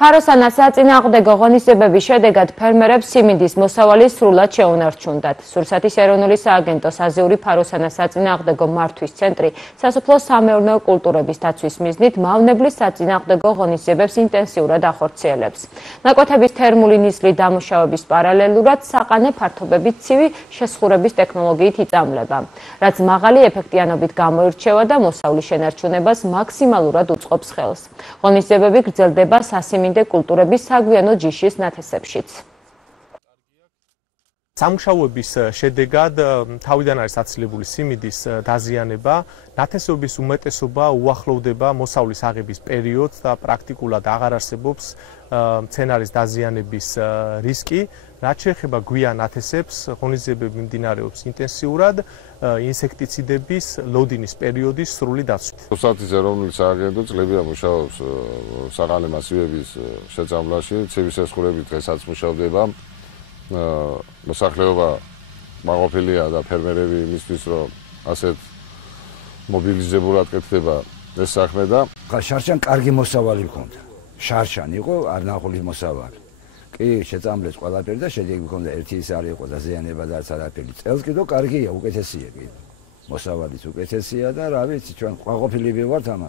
ფაროსანა საწინააღმდეგო ღონისძიებების შედეგად ფერმერებს სიმინდის მოსავალი სრულად შეუნარჩუნდათ. სურსათის ეროვნული სააგენტოს აზიური ფაროსანა საწინააღმდეგო მართვის ცენტრი სასოფლო-სამეურნეო კულტურების დაცვის მიზნით მავნებლის საწინააღმდეგო ღონისძიებებს ინტენსიურად ახორციელებს. ნაკვეთების თერმული ნისლი დამუშავების პარალელურად საყანე ფართობებით ცივი შესხურების ტექნოლოგიით იწამლება, რაც მაღალი ეფექტიანობით გამოირჩევა და მოსავლის შენარჩუნებას მაქსიმალურად უწყობს ხელს. ღონისძიებები გრძელდება სასიმინდე კულტურების საგვიანო ჯიშის ნათესებშიც. სამუშაოების შედეგად თავიდან არის აცილებული სიმინდის დაზიანება, ნათესობის უმეტესობა უახლოვდება მოსავლის აღების პერიოდს და პრაქტიკულად აღარ არსებობს მცენარის დაზიანების რისკი. რაც შეეხება გვიან ნათესებს, ღონისძიებები მიმდინარეობს ინტენსიურად ინსექტიციდების ლოდინის პერიოდის სრული დაცვით. სურსათის ეროვნული სააგენტო წლებია მუშაობს საყანე მასივების შეწამვლაში, ცივი შესხურებით დღესაც მუშავდება. მოსახლეობა მაყოფილია და ფერმერები იმისთვის, რომ ასეთ მობილიზებულად კეთდება ეს საქმე და შარშან კარგი მოსავალი ჰქონდა. შარშან იყო არნახულის მოსავალი. კი, შეწამლეს ყველაფერი და შედეგი ჰქონდა, ერთი ის არ იყო დაზიანება და არაფერი. წელს კიდო კარგია, უკეთესია კიდო. მოსავალიც უკეთესია და რა ვიცი, ჩვენ ყვაყოფილები ვართ ამას.